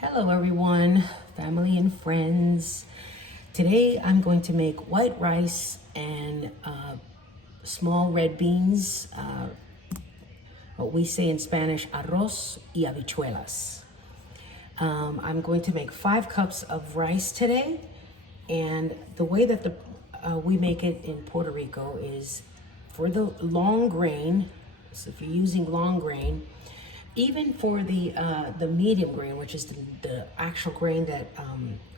Hello everyone, family and friends. Today I'm going to make white rice and small red beans, what we say in Spanish, arroz y habichuelas. I'm going to make 5 cups of rice today, and the way that we make it in Puerto Rico is for the long grain. So if you're using long grain, even for the medium grain, which is the actual grain that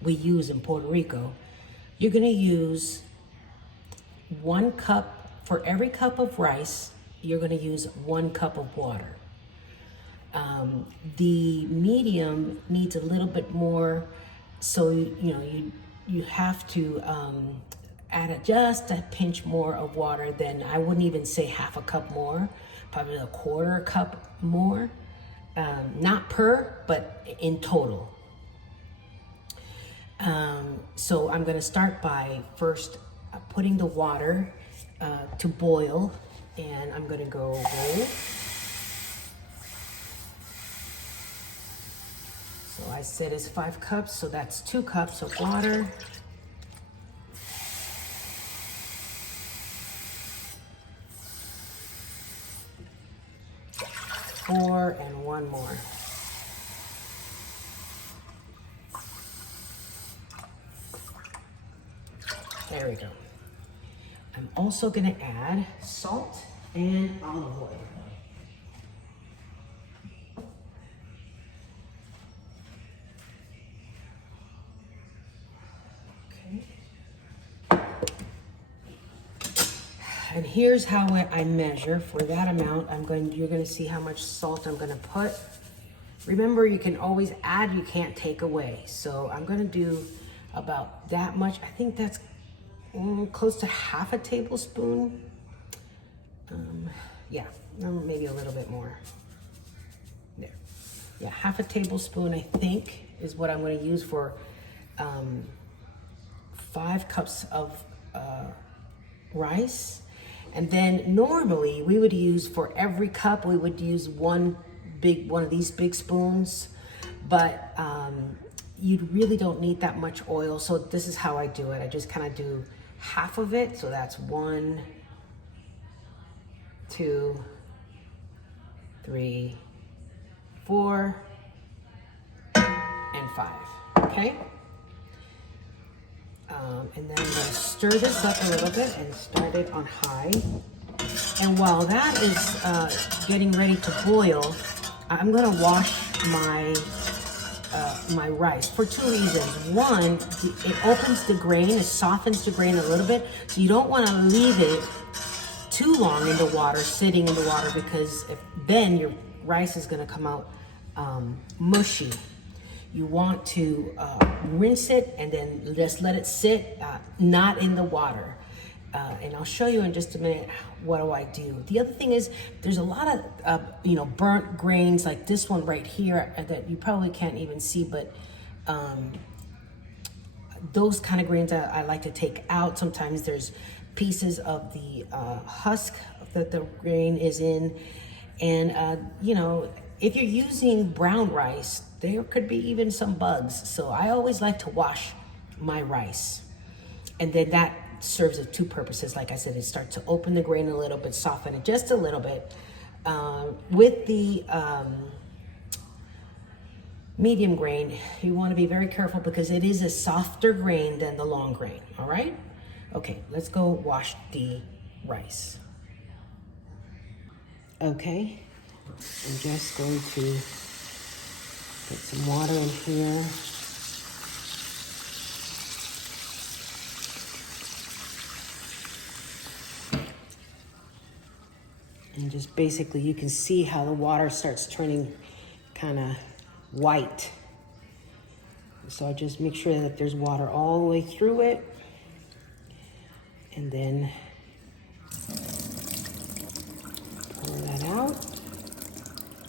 we use in Puerto Rico, you're gonna use 1 cup. For every cup of rice, you're gonna use 1 cup of water. The medium needs a little bit more, so you have to add just a pinch more of water. Than I wouldn't even say half a cup more, probably a 1/4 cup more. Not per, but in total. So I'm going to start by first putting the water to boil, and I'm going to go roll. So I said it's 5 cups, so that's 2 cups of water. Four and 1 more. There we go. I'm also gonna add salt and olive oil. Okay. And here's how I measure. For that amount, you're gonna see how much salt I'm gonna put. Remember, you can always add, you can't take away. So I'm gonna do about that much. I think that's close to half a tablespoon. Yeah, maybe a little bit more. There. Yeah, half a tablespoon, I think, is what I'm gonna use for 5 cups of rice. And then normally we would use, for every cup, we would use one of these big spoons, but you really don't need that much oil. So this is how I do it. I just kind of do half of it. So that's 1, 2, 3, 4, and 5, okay? And then I'm gonna stir this up a little bit and start it on high. And while that is getting ready to boil, I'm gonna wash my rice for 2 reasons. One, it opens the grain, it softens the grain a little bit, so you don't wanna leave it too long in the water, sitting in the water, because then your rice is gonna come out mushy. You want to rinse it and then just let it sit, not in the water. And I'll show you in just a minute what do I do. The other thing is, there's a lot of burnt grains like this one right here that you probably can't even see, but those kind of grains I like to take out. Sometimes there's pieces of the husk that the grain is in, and if you're using brown rice, there could be even some bugs. So I always like to wash my rice. And then that serves of 2 purposes. Like I said, it starts to open the grain a little bit, soften it just a little bit. With the medium grain, you want to be very careful because it is a softer grain than the long grain, all right? Okay, let's go wash the rice. Okay, I'm just going to put some water in here. And just basically, you can see how the water starts turning kind of white. So I just make sure that there's water all the way through it. And then pour that out.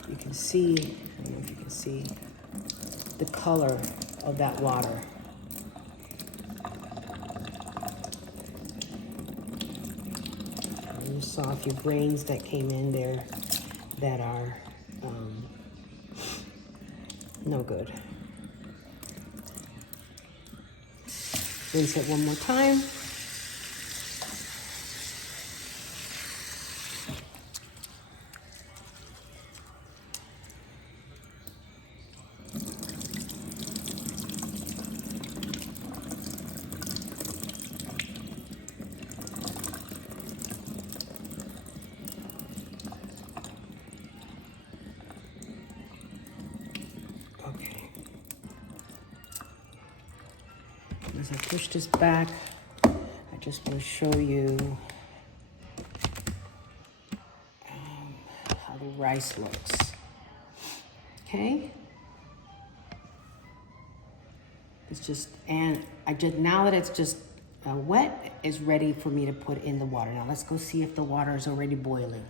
You can see, I don't know if you can see the color of that water. And you saw a few grains that came in there that are no good. Rinse it one more time. As I push this back, I just want to show you how the rice looks. Okay? It's just, and now that it's just wet, it's ready for me to put in the water. Now let's go see if the water is already boiling.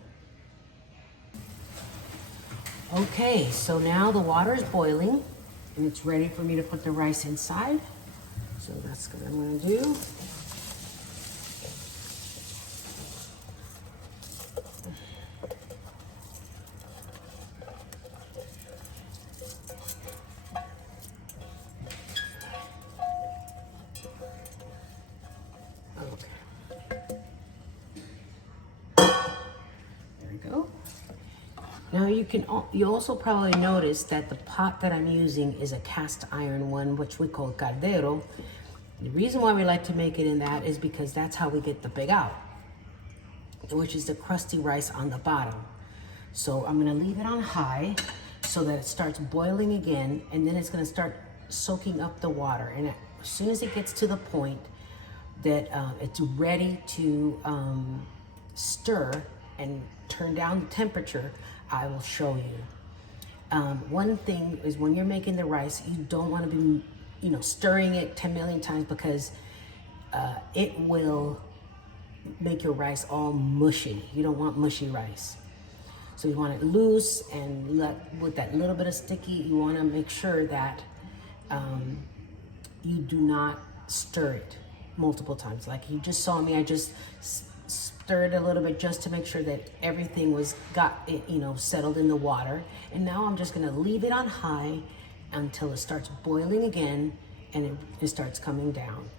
Okay, so now the water is boiling and it's ready for me to put the rice inside. So that's what I'm going to do. Okay. There we go. Now you also probably notice that the pot that I'm using is a cast iron one, which we call caldero. The reason why we like to make it in that is because that's how we get the pegao, which is the crusty rice on the bottom. So I'm gonna leave it on high so that it starts boiling again, and then it's gonna start soaking up the water. And as soon as it gets to the point that it's ready to stir and turn down the temperature, I will show you. One thing is when you're making the rice, you don't want to be stirring it 10 million times, because it will make your rice all mushy. You don't want mushy rice. So you want it loose, and with that little bit of sticky, you want to make sure that you do not stir it multiple times. Like you just saw me, I just stirred a little bit just to make sure that everything got settled in the water. And now I'm just gonna leave it on high until it starts boiling again and it starts coming down.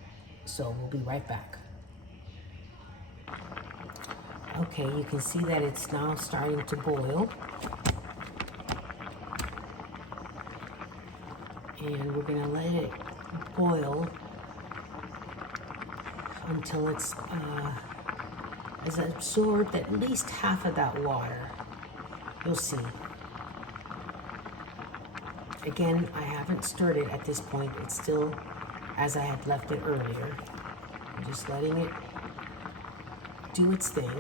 So we'll be right back. Okay, you can see that it's now starting to boil. And we're gonna let it boil until it's has absorbed at least half of that water. You'll see. Again, I haven't stirred it at this point. It's still as I had left it earlier. I'm just letting it do its thing.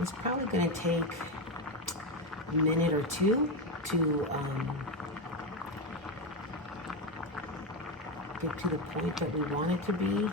It's probably going to take a minute or two to get to the point that we want it to be.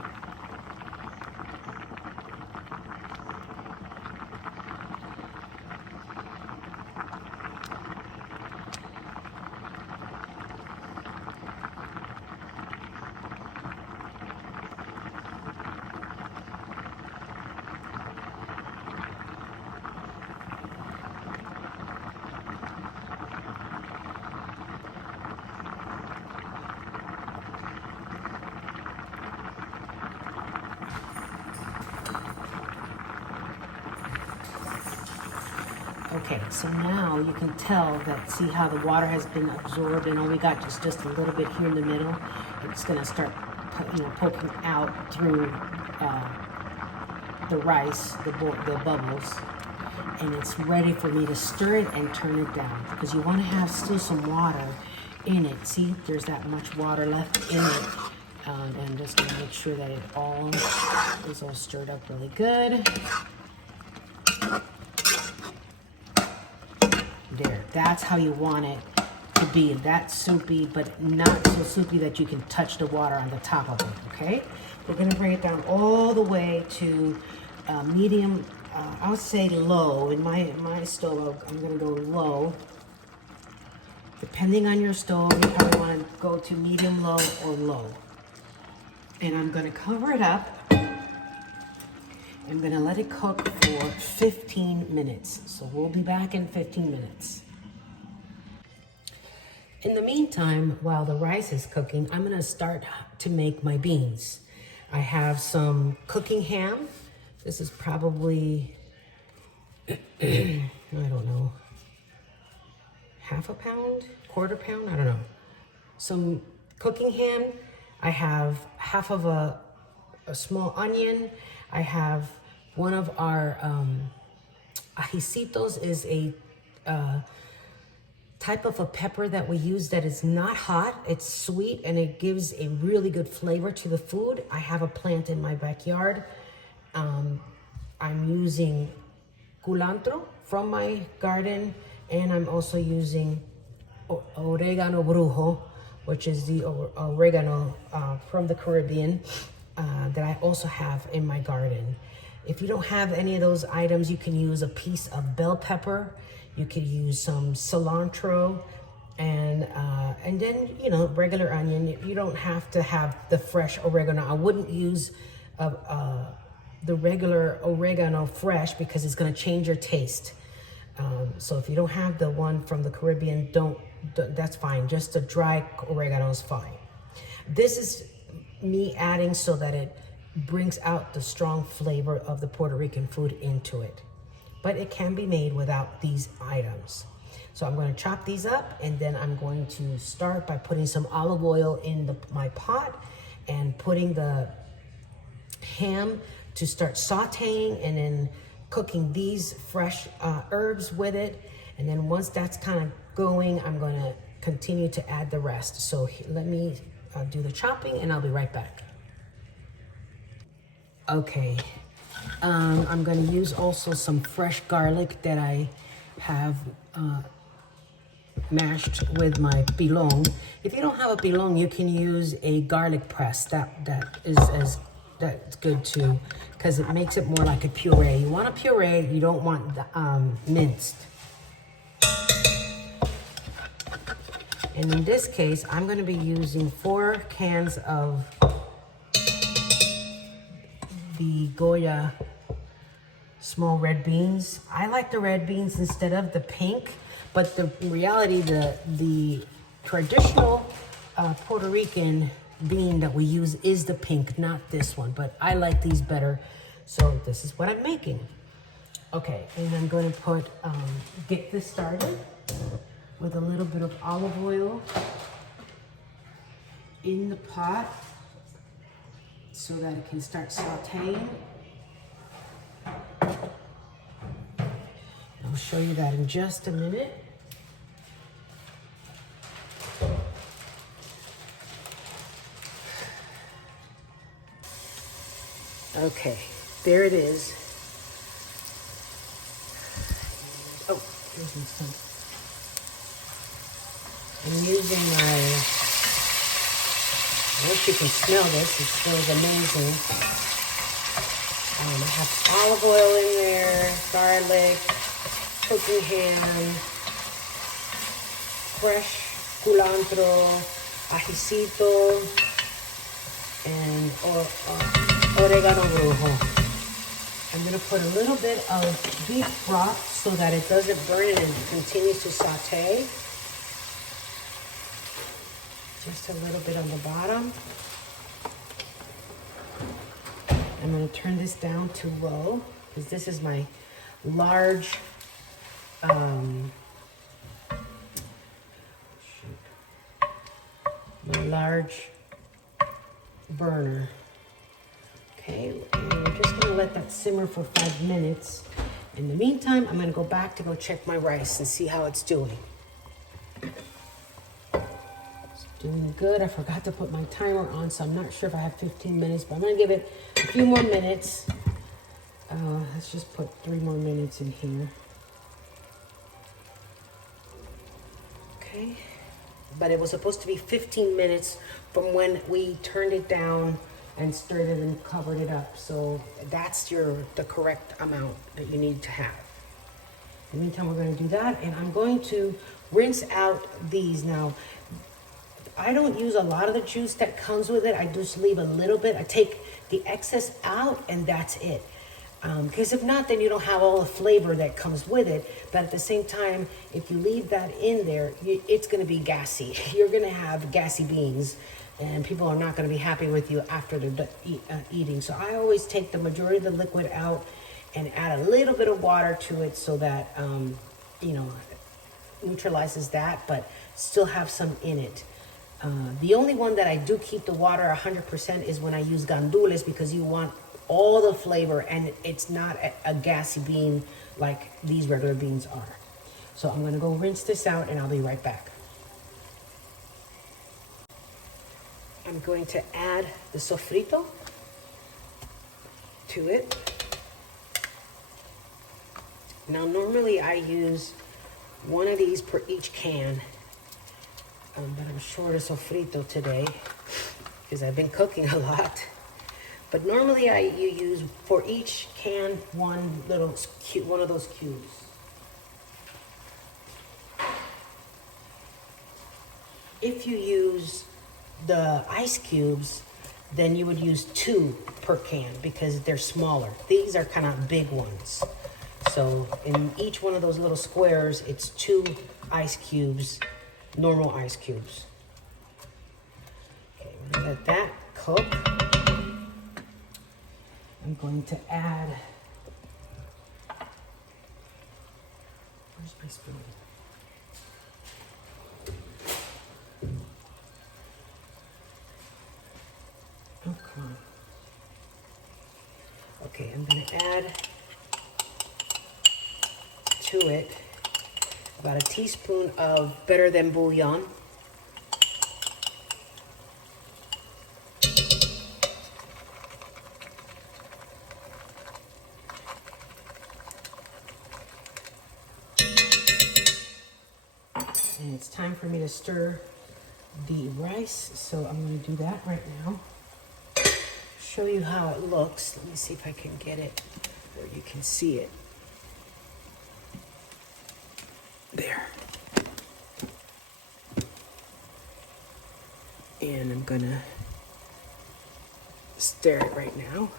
Okay, so now you can tell that, see how the water has been absorbed and all we got is just a little bit here in the middle. It's gonna start, poking out through the rice, the bubbles, and it's ready for me to stir it and turn it down, because you wanna have still some water in it. See, there's that much water left in it. And I'm just gonna make sure that it all is all stirred up really good. There, that's how you want it to be. That soupy, but not so soupy that you can touch the water on the top of it, okay? We're gonna bring it down all the way to medium, I would say low. In my stove, I'm gonna go low. Depending on your stove, you probably wanna go to medium low or low. And I'm gonna cover it up. I'm gonna let it cook for 15 minutes. So we'll be back in 15 minutes. In the meantime, while the rice is cooking, I'm gonna start to make my beans. I have some cooking ham. This is probably, I don't know, half a pound, quarter pound, I don't know. Some cooking ham. I have half of a small onion. I have one of our ajicitos is a type of a pepper that we use that is not hot. It's sweet and it gives a really good flavor to the food. I have a plant in my backyard. I'm using culantro from my garden, and I'm also using oregano brujo, which is the oregano from the Caribbean that I also have in my garden. If you don't have any of those items, you can use a piece of bell pepper. You could use some cilantro, and then, you know, regular onion. You don't have to have the fresh oregano. I wouldn't use the regular oregano fresh because it's gonna change your taste. So if you don't have the one from the Caribbean, that's fine. Just the dry oregano is fine. This is me adding so that it brings out the strong flavor of the Puerto Rican food into it. But it can be made without these items. So I'm going to chop these up, and then I'm going to start by putting some olive oil in my pot and putting the ham to start sauteing, and then cooking these fresh herbs with it. And then once that's kind of going, I'm going to continue to add the rest. So let me do the chopping, and I'll be right back. Okay, I'm going to use also some fresh garlic that I have mashed with my pilon. If you don't have a pilon, you can use a garlic press. That's good too, because it makes it more like a puree. You want a puree, you don't want minced. And in this case, I'm going to be using 4 cans of the Goya small red beans. I like the red beans instead of the pink, but the reality, the traditional Puerto Rican bean that we use is the pink, not this one, but I like these better. So this is what I'm making. Okay, and I'm going to get this started with a little bit of olive oil in the pot so that it can start sauteing. I'll show you that in just a minute. Okay, there it is. Oh, here's my son. I'm using I wish you can smell this. It smells amazing. I have olive oil in there, garlic, cooking ham, fresh culantro, ajicito, and oregano brujo. I'm going to put a little bit of beef broth so that it doesn't burn and continues to saute. Just a little bit on the bottom. I'm going to turn this down to low because this is my large burner. Okay, and we're just going to let that simmer for 5 minutes. In the meantime, I'm going to go back to go check my rice and see how it's doing. Doing good. I forgot to put my timer on, so I'm not sure if I have 15 minutes, but I'm going to give it a few more minutes. Let's just put 3 more minutes in here. Okay. But it was supposed to be 15 minutes from when we turned it down and stirred it and covered it up. So that's the correct amount that you need to have. In the meantime, we're going to do that, and I'm going to rinse out these. Now, I don't use a lot of the juice that comes with it. I just leave a little bit. I take the excess out, and that's it. Because if not, then you don't have all the flavor that comes with it. But at the same time, if you leave that in there, it's going to be gassy. You're going to have gassy beans, and people are not going to be happy with you after they're eating. So I always take the majority of the liquid out and add a little bit of water to it so that, you know, neutralizes that, but still have some in it. The only one that I do keep the water 100% is when I use gandules, because you want all the flavor and it's not a gassy bean like these regular beans are. So I'm gonna go rinse this out and I'll be right back. I'm going to add the sofrito to it. Now normally I use one of these per each can, but I'm short of sofrito today because I've been cooking a lot. But normally you use for each can one of those cubes. If you use the ice cubes, then you would use 2 per can because they're smaller. These are kind of big ones. So in each one of those little squares, it's 2 ice cubes, normal ice cubes. Okay, we're gonna let that cook. I'm going to add, where's my spoon? Oh, come on. Okay, I'm going to add to it about a teaspoon of better than bouillon. And it's time for me to stir the rice, so I'm going to do that right now. Show you how it looks. Let me see if I can get it where you can see it. There. And I'm going to stir it right now.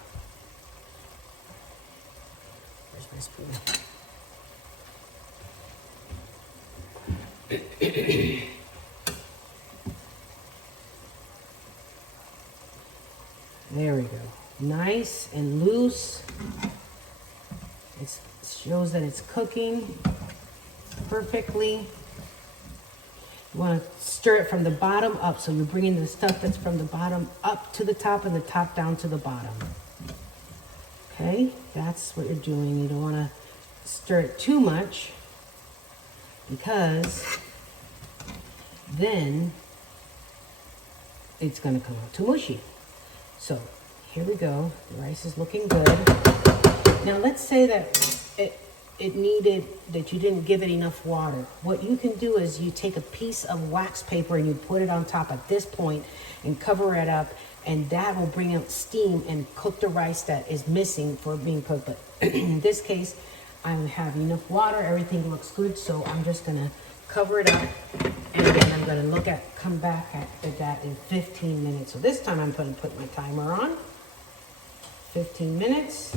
Where's my spoon? There we go. Nice and loose. It shows that it's cooking perfectly. You want to stir it from the bottom up, so you're bringing the stuff that's from the bottom up to the top and the top down to the bottom. Okay, that's what you're doing. You don't want to stir it too much, because then it's going to come out too mushy. So here we go. The rice is looking good. Now let's say that it needed, that you didn't give it enough water. What you can do is you take a piece of wax paper and you put it on top at this point and cover it up, and that will bring out steam and cook the rice that is missing for being cooked. But in this case, I have enough water, everything looks good, so I'm just gonna cover it up, and then I'm gonna come back at that in 15 minutes. So this time I'm gonna put my timer on. 15 minutes.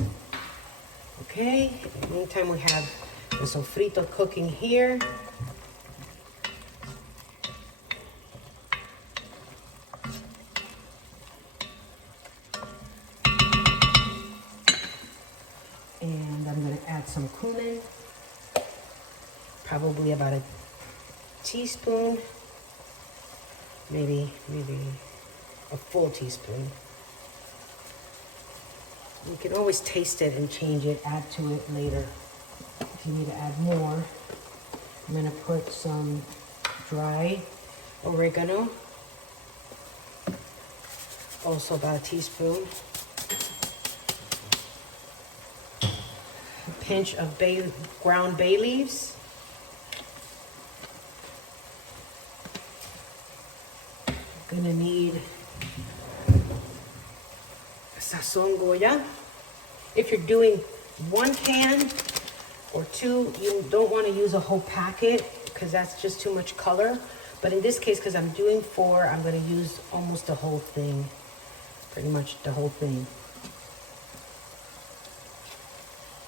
Okay, in the meantime we have the sofrito cooking here. And I'm gonna add some cumin, probably about a teaspoon, maybe a full teaspoon. You can always taste it and change it, add to it later if you need to add more. I'm gonna put some dry oregano, also about a teaspoon. A pinch of ground bay leaves. Gonna need sazon Goya. If you're doing 1 can or 2, you don't want to use a whole packet because that's just too much color. But in this case, because I'm doing 4, I'm going to use almost the whole thing, pretty much the whole thing.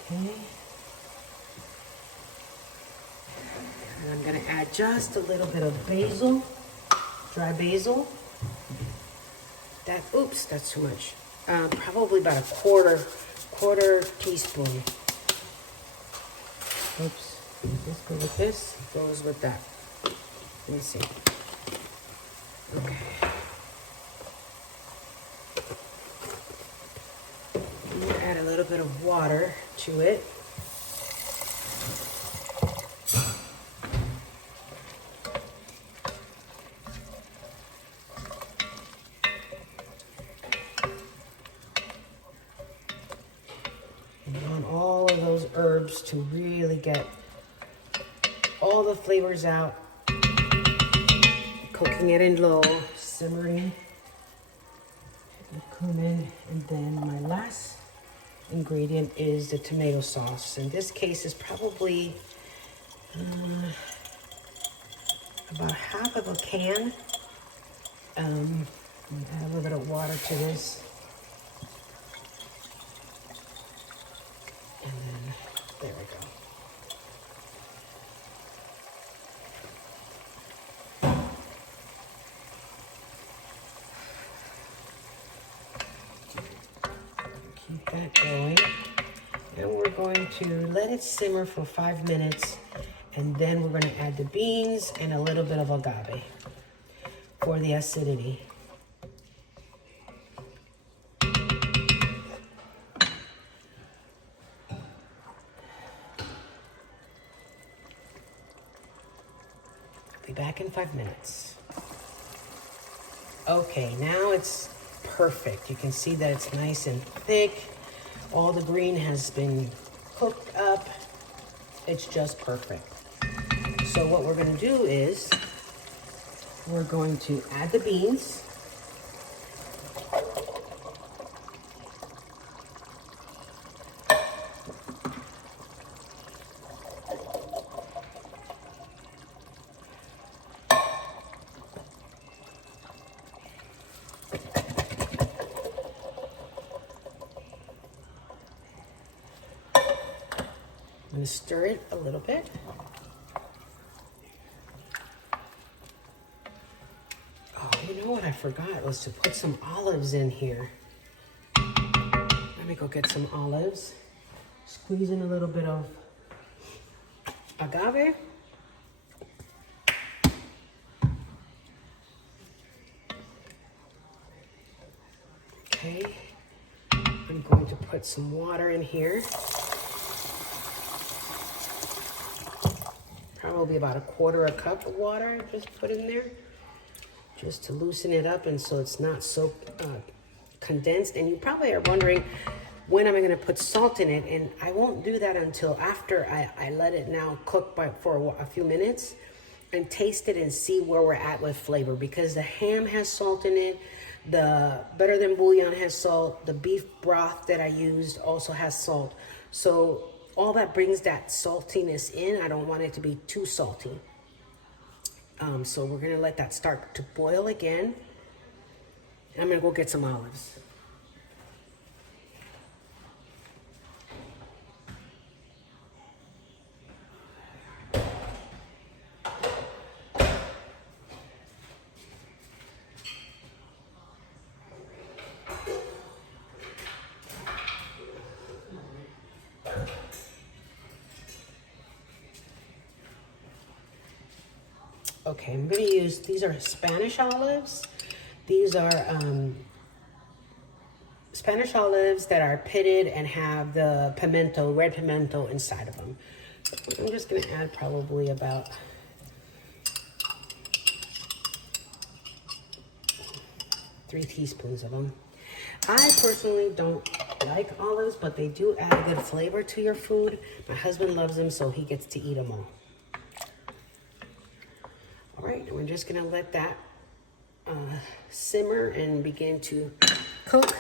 Okay. And I'm gonna add just a little bit of basil, dry basil. Oops, that's too much. Probably about a quarter teaspoon. Oops, this goes with this, goes with that. Let me see. Okay. I'm gonna add a little bit of water to it. And I want all of those herbs to really get all the flavors out. Cooking it in low, simmering. The cumin, and then my last ingredient is the tomato sauce. In this case, is probably about half of a can. Add a little bit of water to this, and then there we go. Keep that going. And we're going to let it simmer for 5 minutes, and then we're going to add the beans and a little bit of agave for the acidity. I'll be back in 5 minutes. Okay, now it's perfect. You can see that it's nice and thick. All the green has been cooked up. It's just perfect. So what we're going to do is we're going to add the beans. I'm going to stir it a little bit. Oh, you know what I forgot was to put some olives in here. Let me go get some olives. Squeeze in a little bit of agave. Okay. I'm going to put some water in here. Probably about a quarter cup of water, just put in there, just to loosen it up and so it's not so condensed. And you probably are wondering when am I going to put salt in it, and I won't do that until after I let it now cook for a few minutes and taste it and see where we're at with flavor, because the ham has salt in it, the Better Than Bouillon has salt, the beef broth that I used also has salt. So all that brings that saltiness in. I don't want it to be too salty. So we're gonna let that start to boil again. I'm gonna go get some olives. Okay, I'm gonna use, these are Spanish olives. These are Spanish olives that are pitted and have the pimento, red pimento inside of them. I'm just gonna add probably about three teaspoons of them. I personally don't like olives, but they do add a good flavor to your food. My husband loves them, so he gets to eat them all. All right, and we're just gonna let that simmer and begin to cook,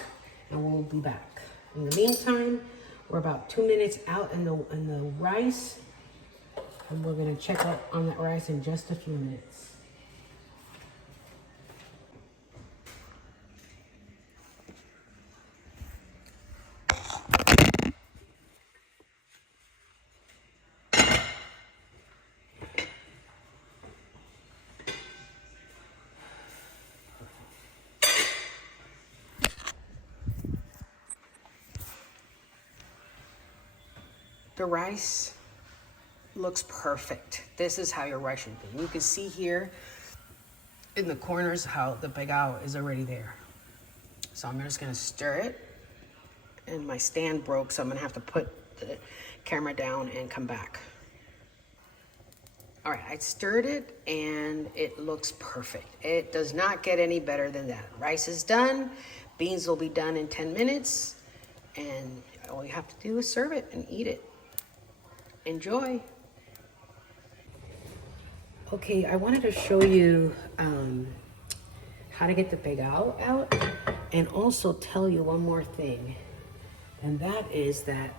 and we'll be back. In the meantime, we're about 2 minutes out in the rice, and we're gonna check out on that rice in just a few minutes. The rice looks perfect. This is how your rice should be. You can see here in the corners how the bagao is already there. So I'm just gonna stir it. And my stand broke, so I'm gonna have to put the camera down and come back. All right, I stirred it and it looks perfect. It does not get any better than that. Rice is done, beans will be done in 10 minutes, and all you have to do is serve it and eat it. Enjoy. Okay, I wanted to show you how to get the bagao out, and also tell you one more thing, and that is that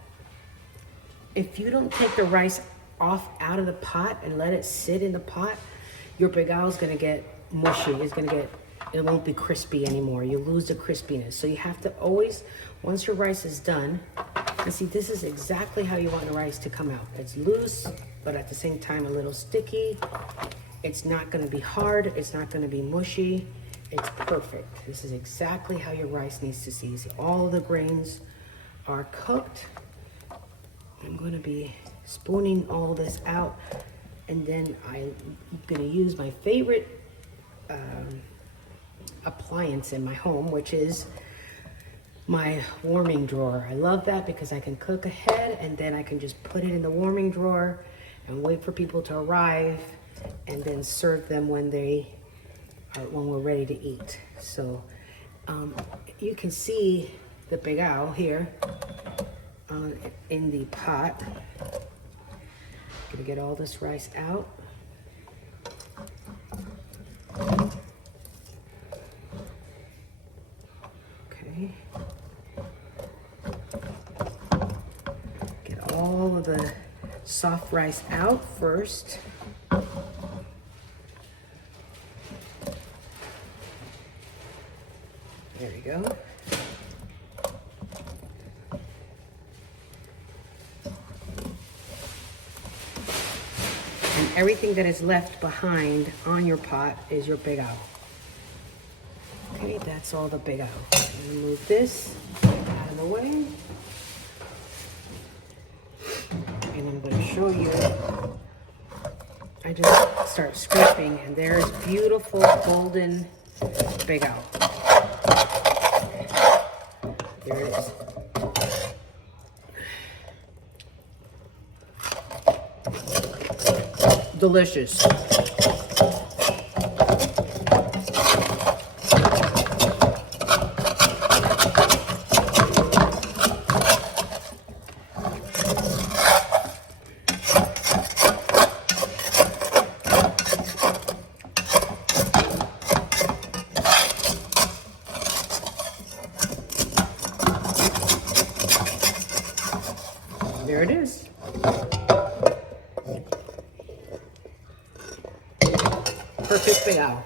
if you don't take the rice off out of the pot and let it sit in the pot, your bagao is gonna get mushy. It won't be crispy anymore. You lose the crispiness. So you have to always, once your rice is done, and see, this is exactly how you want the rice to come out. It's loose, but at the same time a little sticky. It's not gonna be hard. It's not gonna be mushy. It's perfect. This is exactly how your rice needs to see. See, all of the grains are cooked. I'm gonna be spooning all this out, and then I'm gonna use my favorite appliance in my home, which is my warming drawer. I love that because I can cook ahead, and then I can just put it in the warming drawer and wait for people to arrive, and then serve them when we're ready to eat. So you can see the bagao here in the pot. Gonna get all this rice out. Okay. Get all of the soft rice out first. There we go. And everything that is left behind on your pot is your bagao. Okay, that's all the bagao. I'm gonna move this out of the way. And I'm gonna show you, I just start scraping, and there's beautiful golden bagao. There it is. Delicious. There it is. Perfect bagao.